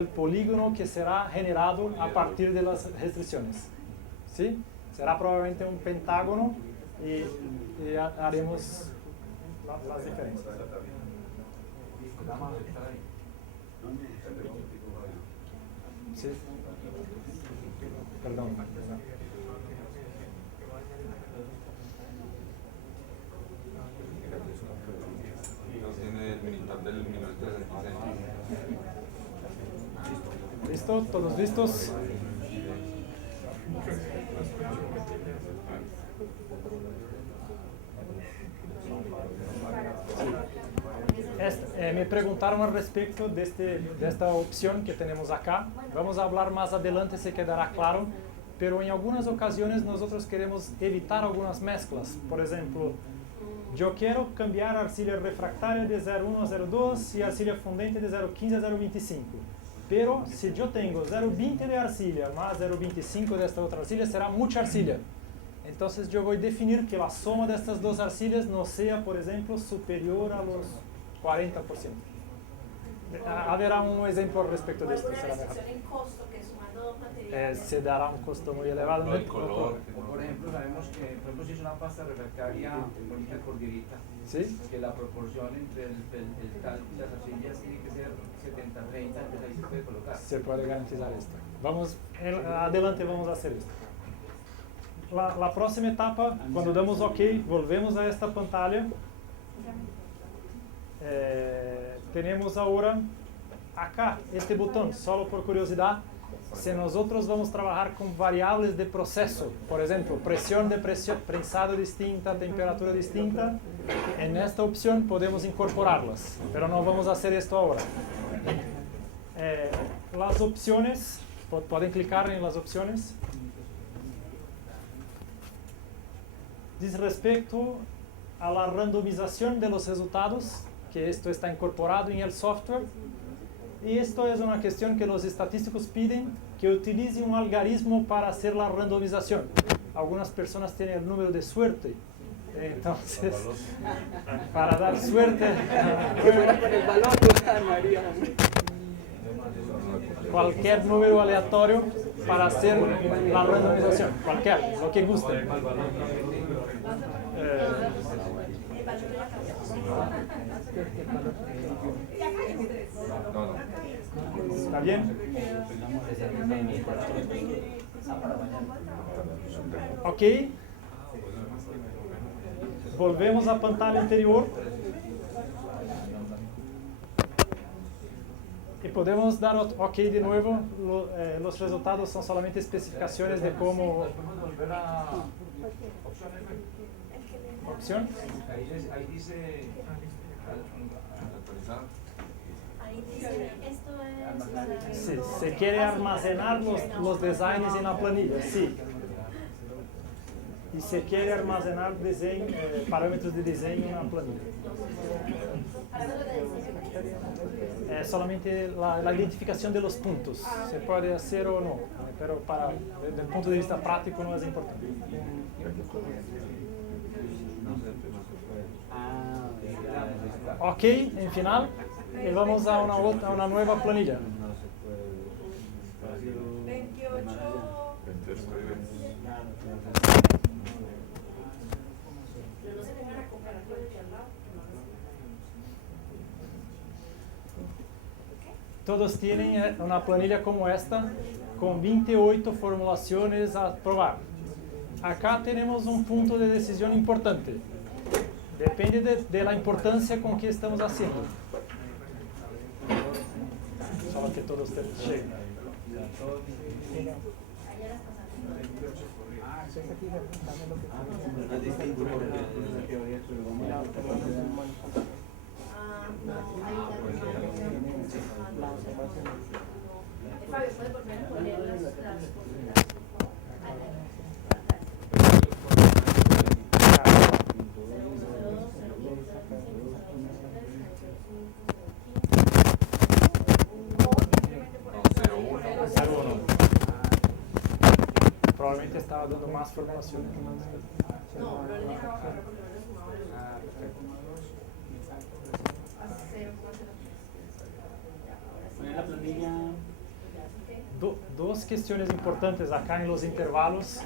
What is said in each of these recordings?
el polígono que será generado a partir de las restricciones. ¿Sí? Será probablemente un pentágono y haremos las diferencias. Sí. Perdón. Tiene el militar del 1936. ¿Listo? ¿Todos listos? Me preguntaron al respecto de esta opción que tenemos acá. Vamos a hablar más adelante, se quedará claro, pero en algunas ocasiones nosotros queremos evitar algunas mezclas. Por ejemplo, yo quiero cambiar arcilla refractaria de 0,1 a 0,2 y arcilla fundente de 0,15 a 0,25. Pero si yo tengo 0,20 de arcilla más 0,25 de esta otra arcilla, será mucha arcilla. Entonces yo voy a definir que la suma de estas dos arcillas no sea, por ejemplo, superior a los 40%. Habrá un ejemplo al respecto de esto. Una restricción en costo, que sumando dos materiales. Se dará un costo muy elevado. No, el color. Por ejemplo, sabemos que por ejemplo, si es una pasta refractaria bonita cordillita, ¿Sí? que la proporción entre el cal y las arcillas tiene que ser 70-30, entonces ahí se puede colocar. Se puede garantizar esto. Adelante vamos a hacer esto. La próxima etapa, cuando damos OK, volvemos a esta pantalla. Tenemos ahora acá este botón, solo por curiosidad. Si nosotros vamos a trabajar con variables de proceso, por ejemplo, presión de prensado distinta, temperatura distinta, en esta opción podemos incorporarlas, pero no vamos a hacer esto ahora. Las opciones, pueden clicar en las opciones. Dice respecto a la randomización de los resultados, que esto está incorporado en el software. Y esto es una cuestión que los estadísticos piden, que utilice un algoritmo para hacer la randomización. Algunas personas tienen el número de suerte, entonces, para dar suerte, Que fuera con el balón, María. cualquier número aleatorio para hacer la randomización, cualquier, lo que guste. ¿Está bien? Ok. Volvemos a pantalla anterior. Y podemos dar OK de nuevo. Los resultados son solamente especificaciones de cómo... ¿Podemos volver a opción? ¿Opción? Ahí dice Actualizar. Ahí dice, esto es para... Sí, se quiere almacenar los designs en la planilla, sí. Y se quiere almacenar parámetros de diseño en la planilla. Solamente la identificación de los puntos. Se puede hacer o no, pero desde el punto de vista práctico no es importante. Ok, en final, y vamos a una nueva planilla. 28. Pero no se vengan a comparar con el de al lado. Todos tienen una planilla como esta, con 28 formulaciones a probar. Acá tenemos un punto de decisión importante. Depende de la importancia con que estamos haciendo. Solo que todos lleguen. Fabio, ¿puede volver a poner las posibilidades? Probablemente estaba dando más formulaciones. No, no le dejaba Fabio porque no le sumaba el a 0,03. Poner la planilla dos cuestiones importantes acá en los intervalos.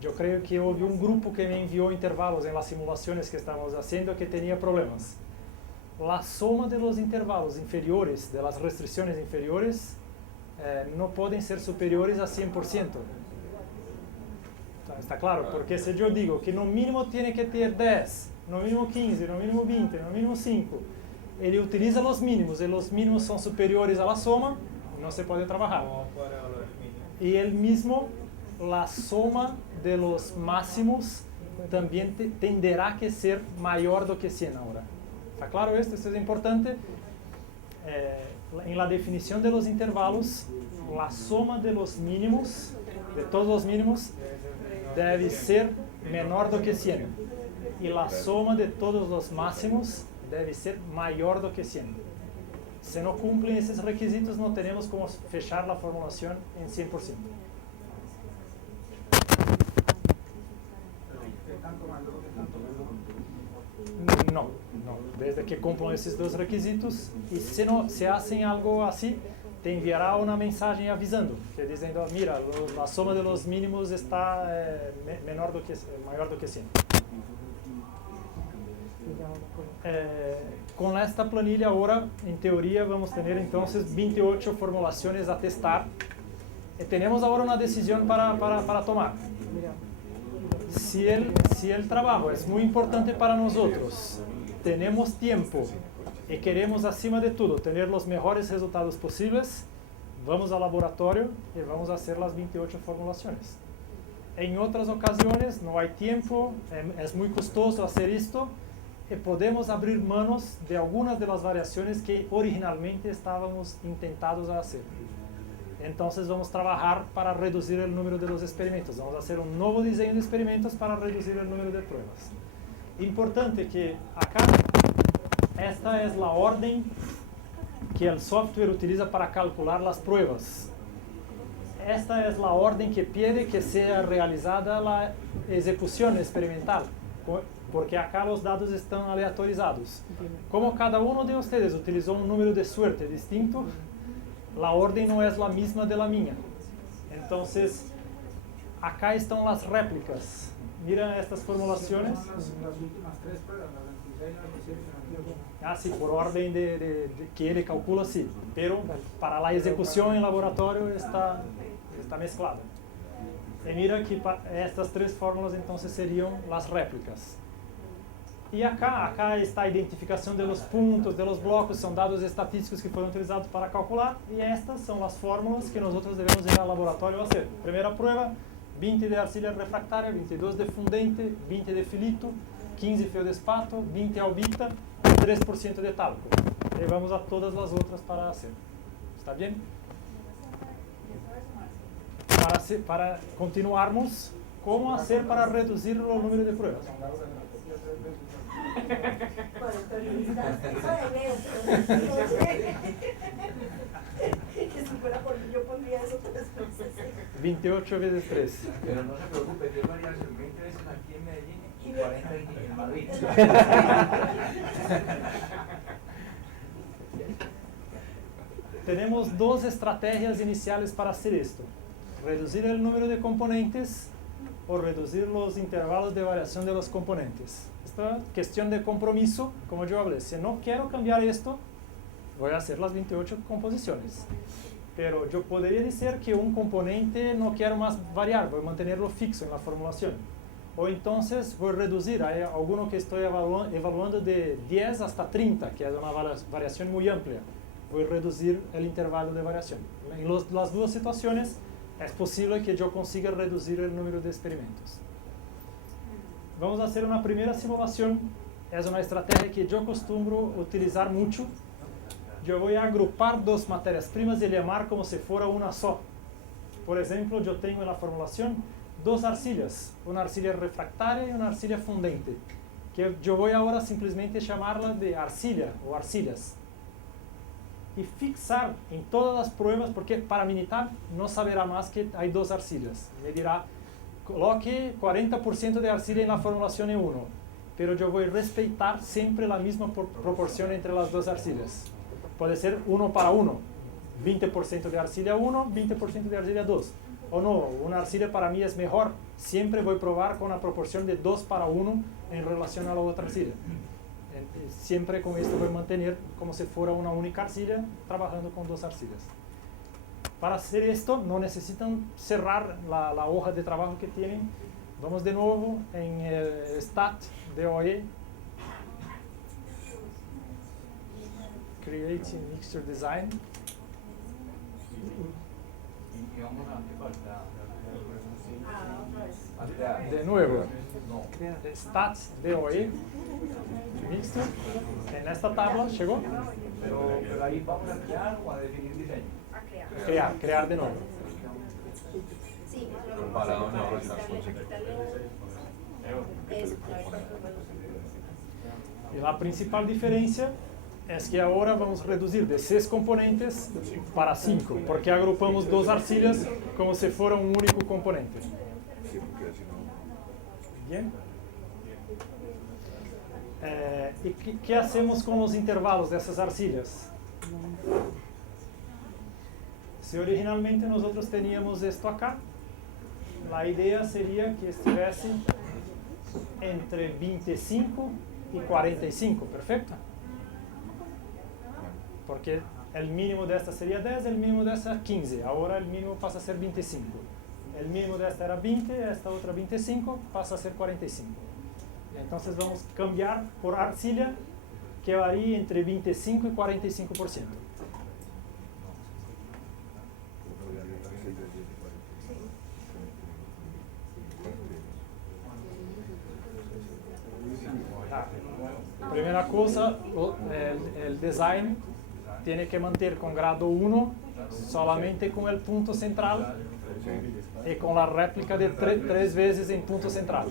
Yo creo que hubo un grupo que me envió intervalos en las simulaciones que estamos haciendo que tenía problemas. La suma de los intervalos inferiores, de las restricciones inferiores, no pueden ser superiores a 100%. Está claro, porque si yo digo que no mínimo tiene que ter 10, no mínimo 15, no mínimo 20, no mínimo 5, ele utiliza los mínimos y los mínimos son superiores a la suma, no se puede trabajar. Y el mismo, la suma de los máximos también tenderá que ser mayor do que 100 ahora. ¿Está claro esto? Esto es importante. En la definición de los intervalos, la suma de los mínimos, de todos los mínimos, debe ser menor do que 100. Y la suma de todos los máximos debe ser mayor do que 100. Si no cumplen esos requisitos, no tenemos como fechar la formulación en 100%. No, desde que cumplan esos dos requisitos, y si no se hacen algo así, te enviará una mensaje avisando, que diciendo, mira, la suma de los mínimos está mayor do que 100. Con esta planilla ahora, en teoría, vamos a tener entonces 28 formulaciones a testar. Tenemos ahora una decisión para tomar. Si el trabajo es muy importante para nosotros, tenemos tiempo y queremos, acima de todo, tener los mejores resultados posibles, vamos al laboratorio y vamos a hacer las 28 formulaciones. En otras ocasiones no hay tiempo, es muy costoso hacer esto, y podemos abrir manos de algunas de las variaciones que originalmente estábamos intentados a hacer. Entonces vamos a trabajar para reducir el número de los experimentos. Vamos a hacer un nuevo diseño de experimentos para reducir el número de pruebas. Importante que acá, esta es la orden que el software utiliza para calcular las pruebas. Esta es la orden que pide que sea realizada la ejecución experimental, porque acá los datos están aleatorizados. Como cada uno de ustedes utilizó un número de suerte distinto, la orden no es la misma de la mía. Entonces, acá están las réplicas. Mira estas formulaciones. Las últimas tres pruebas, las 26, las 27, las 28. Sí, por orden de que él calcula, sí. Pero para la ejecución en laboratorio está mezclada. Y mira que estas tres fórmulas entonces serían las réplicas. Y acá está a identificación de los puntos, de los blocos, son datos estatísticos que fueron utilizados para calcular, y estas son las fórmulas que nosotros debemos ir al laboratorio a hacer. Primera prueba, 20 de arcilla refractaria, 22 de fundente, 20 de filito, 15 feldespato, 20 albita, 3% de talco. Y vamos a todas las otras para hacer. ¿Está bien? Para continuarmos, ¿cómo hacer para reducir el número de pruebas? Si fuera por mí, yo pondría eso 3 veces. 28 veces 3. Pero no se preocupe, que María hace 20 veces aquí en Medellín y 40 en Madrid. Tenemos dos estrategias iniciales para hacer esto: reducir el número de componentes o reducir los intervalos de variación de los componentes. Esta cuestión de compromiso, como yo hablé, si no quiero cambiar esto, voy a hacer las 28 composiciones. Pero yo podría decir que un componente no quiero más variar, voy a mantenerlo fijo en la formulación. O entonces voy a reducir, hay alguno que estoy evaluando de 10 hasta 30, que es una variación muy amplia. Voy a reducir el intervalo de variación. En las dos situaciones es posible que yo consiga reducir el número de experimentos. Vamos a hacer una primera simulación. Es una estrategia que yo acostumbro utilizar mucho. Yo voy a agrupar dos materias primas y llamar como si fuera una sola. Por ejemplo, yo tengo en la formulación dos arcillas, una arcilla refractaria y una arcilla fundente, que yo voy ahora simplemente llamarla de arcilla o arcillas. Y fixar en todas las pruebas, porque para militar no saberá más que hay dos arcillas. Me dirá, coloque 40% de arcilla en la formulación E1, pero yo voy a respetar siempre la misma proporción entre las dos arcillas. Puede ser 1 para 1, 20% de arcilla 1, 20% de arcilla 2. O no, una arcilla para mí es mejor. Siempre voy a probar con una proporción de 2 para 1 en relación a la otra arcilla. Siempre con esto voy a mantener como si fuera una única arcilla, trabajando con 2 arcillas. Para hacer esto no necesitan cerrar la hoja de trabajo que tienen. Vamos de nuevo en el Stat de OE. Creating Mixture Design. Y vamos a qué falta. De nuevo, Stats de OE. Mixture. En esta tabla llegó. Pero ahí vamos a crear o a definir diseño. Crear de nuevo. Sí, Comparado no, pues, las Y la principal diferencia es que ahora vamos a reducir de 6 componentes para 5, porque agrupamos 2 arcillas como si fuera un único componente. Bien. ¿Y qué hacemos con los intervalos de esas arcillas? Si originalmente nosotros teníamos esto acá, la idea sería que estuviese entre 25 y 45, ¿perfecto? Porque el mínimo de esta sería 10, el mínimo de esta 15, ahora el mínimo pasa a ser 25. El mínimo de esta era 20, esta otra 25, pasa a ser 45. Entonces vamos a cambiar por arcilla que varía entre 25 y 45%. Primera cosa, el design tiene que mantener con grado 1 solamente con el punto central y con la réplica de 3 veces en punto central,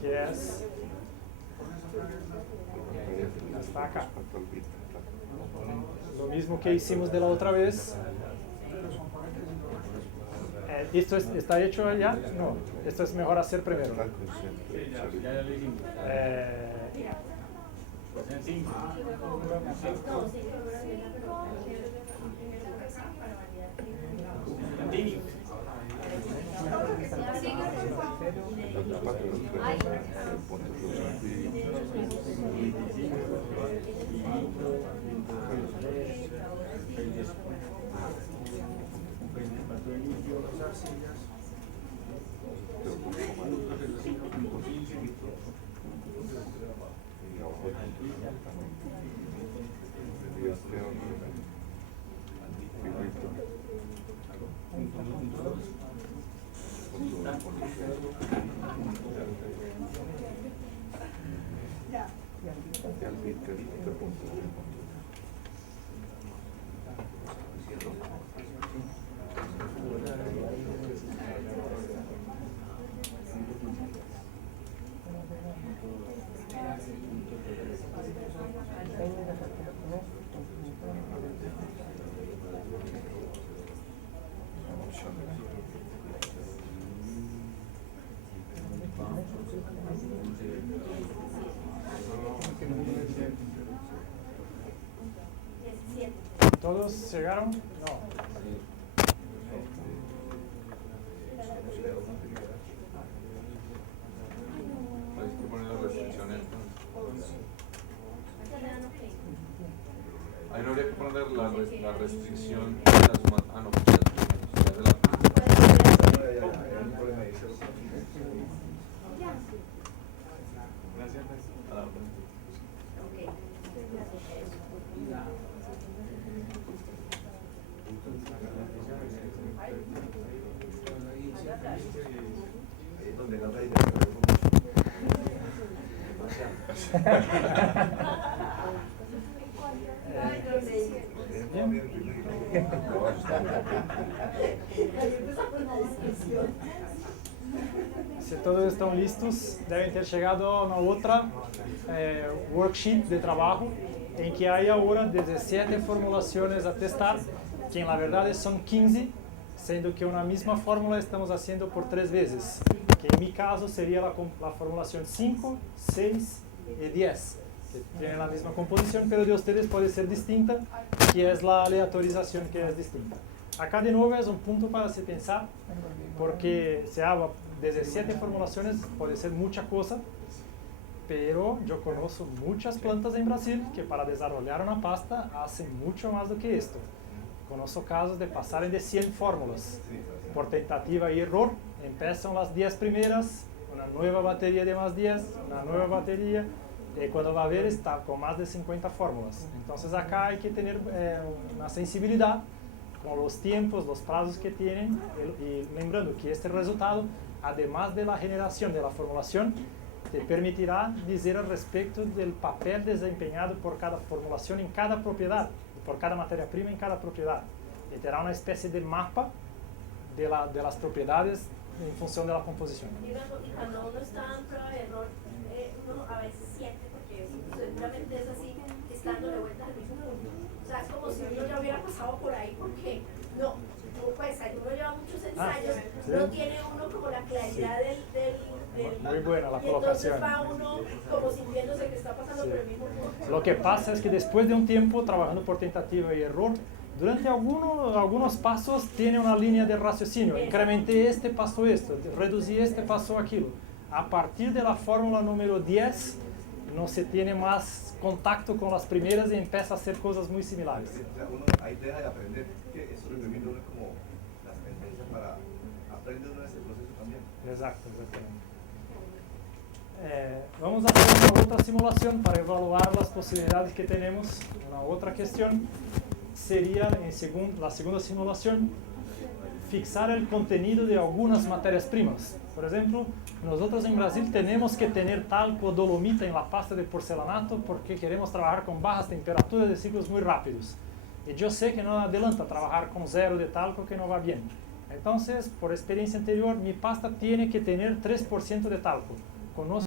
que es hasta acá. Lo mismo que hicimos de la otra vez. ¿Esto está hecho ya? No, esto es mejor hacer primero. ¿Todos llegaron? No. Hay que poner las restricciones. Ahí no habría que poner la restricción de las no, pues ya de la Si todos están listos, deben ter llegado a una otra worksheet de trabajo en que hay ahora 17 formulaciones a testar, que en la verdad son 15, siendo que una misma fórmula estamos haciendo por 3 veces, que en mi caso sería la formulación 5, 6 y 10. que tienen la misma composición, pero de ustedes puede ser distinta, que es la aleatorización que es distinta. Acá de nuevo es un punto para se pensar, porque se habla desde 7 formulaciones, puede ser mucha cosa, pero yo conozco muchas plantas en Brasil que para desarrollar una pasta hacen mucho más do que esto. Conozco casos de pasar de 100 fórmulas. Por tentativa y error, empiezan las 10 primeras, una nueva batería de más 10, una nueva batería, y cuando va a ver está con más de 50 fórmulas. Entonces acá hay que tener una sensibilidad con los tiempos, los plazos que tienen, y lembrando que este resultado, además de la generación de la formulación, te permitirá decir al respecto del papel desempeñado por cada formulación en cada propiedad, por cada materia prima en cada propiedad. Y te dará una especie de mapa de las propiedades en función de la composición. Y cuando uno está en prueba de error, uno a veces siente, porque seguramente es así, que dándole vueltas al mismo punto. O sea, es como si uno ya hubiera pasado por ahí, porque no, pues uno lleva muchos ensayos, sí. no tiene uno como la claridad del Muy buena la y entonces colocación. va uno como sintiéndose que está pasando Sí. por el mismo punto. Lo que pasa es que después de un tiempo trabajando por tentativa y error, durante algunos pasos tiene una línea de raciocinio. Incrementé este, pasó esto, reducí este, pasó aquello. A partir de la fórmula número 10, no se tiene más contacto con las primeras y empieza a hacer cosas muy similares. O sea, uno ahí deja de aprender, que eso lo implementa uno como las tendencias para aprender uno ese proceso también. Exacto, exactamente. Vamos a hacer una otra simulación para evaluar las posibilidades que tenemos. Una otra cuestión sería, la segunda simulación, fixar el contenido de algunas materias primas. Por ejemplo, nosotros en Brasil tenemos que tener talco o dolomita en la pasta de porcelanato porque queremos trabajar con bajas temperaturas de ciclos muy rápidos. Y yo sé que no adelanta trabajar con 0 de talco, que no va bien. Entonces, por experiencia anterior, mi pasta tiene que tener 3% de talco. Conozco